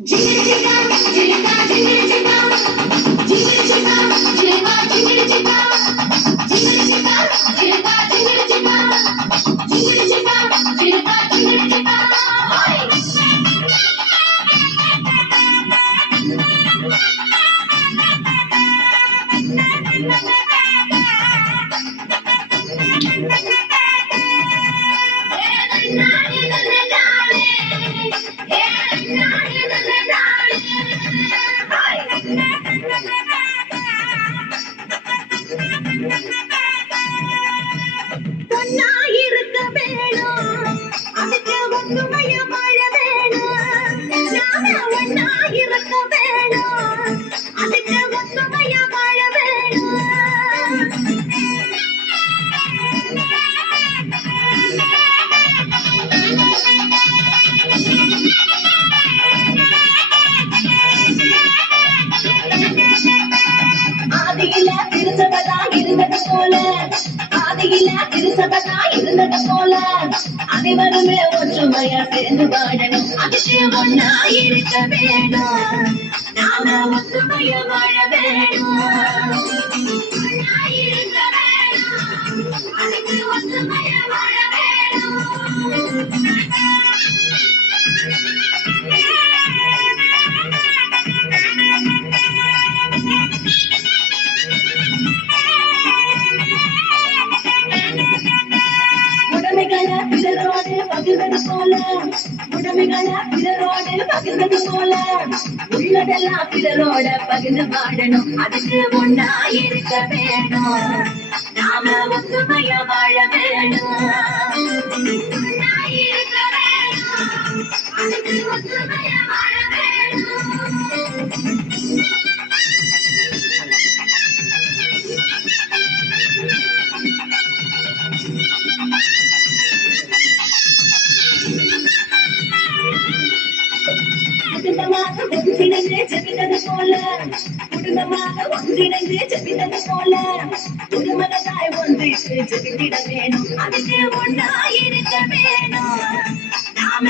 Jingle chicka, chicka, jingle chicka, jingle chicka, chicka, jingle chicka, jingle chicka, chicka, jingle chicka, jingle chicka, chicka, jingle chicka. பொன்னா இருக்க வேணும், அதுக்கு ஒத்துமைய வாழ வேணும். நாம ஒன்னா இருக்க வேணும், அதுக்கு ஒத்துமைய வாழ வேணும். ஆதியில திருச்சபதா இருந்தது போல, ஆதியில திருச்சபதா இருந்தது போல, அனைவருமே ஒற்றுமையா சேர்ந்து வாழணும். அதுக்கு ஒன்னா இருக்க வேணும், நாம ஒற்றுமைய வாழ வேணும். ஒன்னா இருக்க வேணும், அதுக்கு ஒற்றுமைய வாழ வேணும். உடைமைகளை பிறரோடு பகிர்வது போல, உடைமைகளை பிறரோடு பகிர்வது போல, உள்ளதெல்லாம் பிறரோட பகிர்ந்து வாழணும். அதுக்கு ஒன்னா இருக்க வேணும், நாம ஒத்துமைய வாழ வேணும். ஒன்னா இருக்க வேணும், அதுக்கு ஒத்துமைய வாழ வேணும். குடும்பமாக ஒன்றிணைந்து ஜெபித்தது போல, குடும்பமாக ஒன்றிணைந்து ஜெபித்தது போல, குடும்பத்தாய் ஒன்றித்து ஜெபித்திட வேணும். அதுக்கு ஒன்னா இருக்க வேணும், நாம